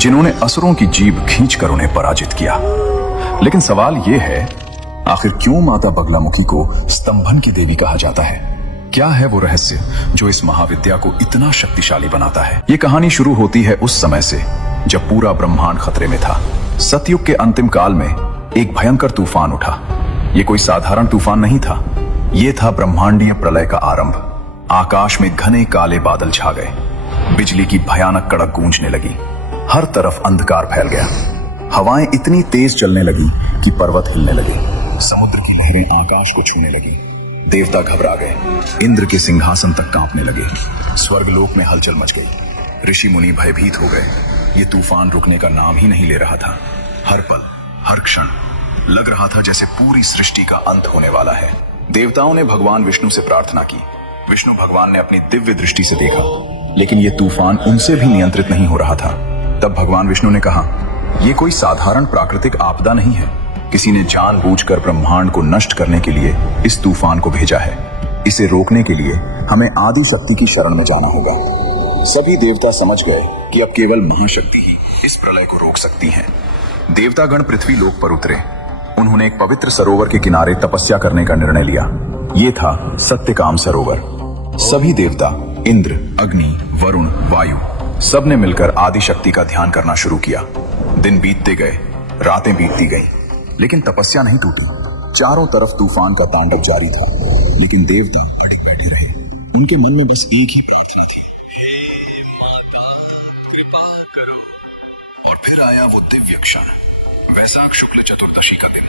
जिन्होंने असुरों की जीभ खींचकर उन्हें पराजित किया। लेकिन सवाल यह है, आखिर क्यों माता बगलामुखी को स्तंभन की देवी कहा जाता है? क्या है वो रहस्य जो इस महाविद्या को इतना शक्तिशाली बनाता है? ये कहानी शुरू होती है उस समय से जब पूरा ब्रह्मांड खतरे में था। सतयुग के अंतिम काल में एक भयंकर तूफान उठा। ये कोई साधारण तूफान नहीं था, ये था ब्रह्मांडीय प्रलय का आरंभ। आकाश में घने काले बादल छा गए, बिजली की भयानक कड़क गूंजने लगी, हर तरफ अंधकार फैल गया। हवाएं इतनी तेज चलने लगी कि पर्वत हिलने लगे, समुद्र की लहरें आकाश को छूने लगी। देवता घबरा गए, इंद्र के सिंहासन तक कांपने लगे, स्वर्गलोक में हलचल मच गई। ऋषि मुनि भयभीत हो गए। ये तूफान रुकने का नाम ही नहीं ले रहा था। हर पल, हर क्षण लग रहा था जैसे पूरी सृष्टि का अंत होने वाला है। देवताओं ने भगवान विष्णु से प्रार्थना की। विष्णु भगवान ने अपनी दिव्य दृष्टि से देखा, लेकिन यह तूफान उनसे भी नियंत्रित नहीं हो रहा था। तब भगवान विष्णु ने कहा, यह कोई साधारण प्राकृतिक आपदा नहीं है। किसी ने जानबूझकर ब्रह्मांड को नष्ट करने के लिए इस तूफान को भेजा है। इसे रोकने के लिए हमें आदि शक्ति की शरण में जाना होगा। सभी देवता समझ गए कि अब केवल महाशक्ति ही इस प्रलय को रोक सकती है। देवतागण पृथ्वी लोक पर उतरे। उन्होंने एक पवित्र सरोवर के किनारे तपस्या करने का निर्णय लिया। ये था सत्यकाम सरोवर। सभी देवता, इंद्र, अग्नि, वरुण, वायु, सब ने मिलकर आदि शक्ति का ध्यान करना शुरू किया। दिन बीतते गए, रातें बीतती गई, लेकिन तपस्या नहीं टूटी। चारों तरफ तूफान का तांडव जारी था, लेकिन देवता अटक बैठे रहे। उनके मन में बस एक ही प्रार्थना थी, हे माता कृपा करो। और फिर आया वो दिव्य क्षण। वैशाख शुक्ल चतुर्दशी का दिन,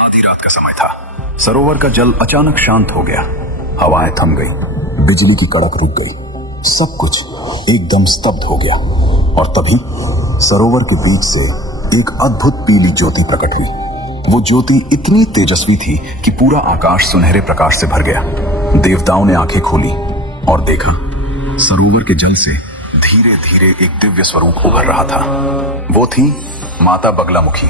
आधी रात का समय था। सरोवर का जल अचानक शांत हो गया, हवाएं थम गई, बिजली की कड़क रुक गई, सब कुछ एकदम स्तब्ध हो गया। और तभी सरोवर के बीच से एक अद्भुत पीली ज्योति प्रकट हुई। वो ज्योति इतनी तेजस्वी थी कि पूरा आकाश सुनहरे प्रकाश से भर गया। देवताओं ने आंखें खोली और देखा, सरोवर के जल से धीरे धीरे एक दिव्य स्वरूप उभर रहा था। वो थी माता बगलामुखी।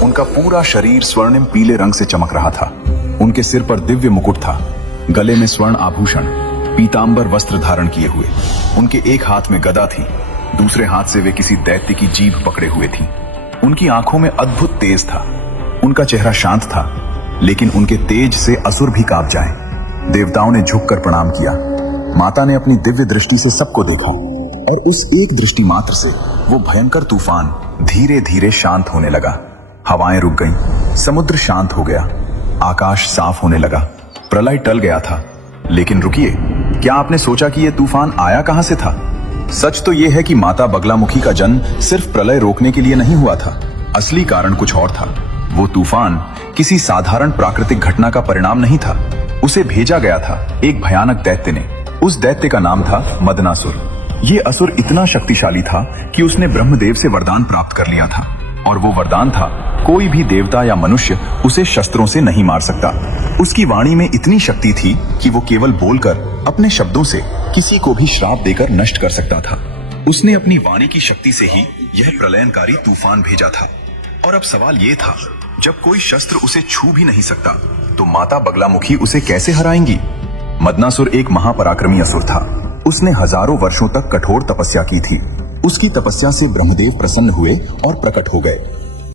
उनका पूरा शरीर स्वर्णिम पीले रंग से चमक रहा था। उनके सिर पर दिव्य मुकुट था, गले में स्वर्ण आभूषण, पीतांबर वस्त्र धारण किए हुए। उनके एक हाथ में गदा थी, दूसरे हाथ से वे किसी दैत्य की जीभ पकड़े हुए थी। उनकी आंखों में अद्भुत तेज था। उनका चेहरा शांत था, लेकिन उनके तेज से असुर भी कांप जाए। देवताओं ने झुककर प्रणाम किया। माता ने अपनी दिव्य दृष्टि से सबको देखा, और उस एक दृष्टि मात्र से वो भयंकर तूफान धीरे धीरे शांत होने लगा। हवाएं रुक गईं, समुद्र शांत हो गया, आकाश साफ होने लगा। प्रलय टल गया था। लेकिन रुकिए, क्या आपने सोचा कि यह तूफान आया कहां से था? सच तो यह है कि माता बगलामुखी का जन्म सिर्फ प्रलय रोकने के लिए नहीं हुआ था। असली कारण कुछ और था। वो तूफान किसी साधारण प्राकृतिक घटना का परिणाम नहीं था। उसे भेजा गया था एक भयानक दैत्य ने। उस दैत्य का नाम था मदनासुर। ये असुर इतना शक्तिशाली था कि उसने ब्रह्मदेव से वरदान प्राप्त कर लिया था, और वो वरदान था, कोई भी देवता या मनुष्य उसे शस्त्रों से नहीं मार सकता। उसकी वाणी में इतनी शक्ति थी कि वो केवल बोलकर, अपने शब्दों से किसी को भी श्राप देकर नष्ट कर सकता था। उसने अपनी वाणी की शक्ति से ही यह प्रलयनकारी तूफान भेजा था। और अब सवाल ये था, जब कोई शस्त्र उसे छू भी नहीं सकता, तो माता बगलामुखी उसे कैसे हराएंगी? मदनासुर एक महापराक्रमी असुर था। उसने हजारों वर्षों तक कठोर तपस्या की थी। उसकी तपस्या से ब्रह्मदेव प्रसन्न हुए और प्रकट हो गए।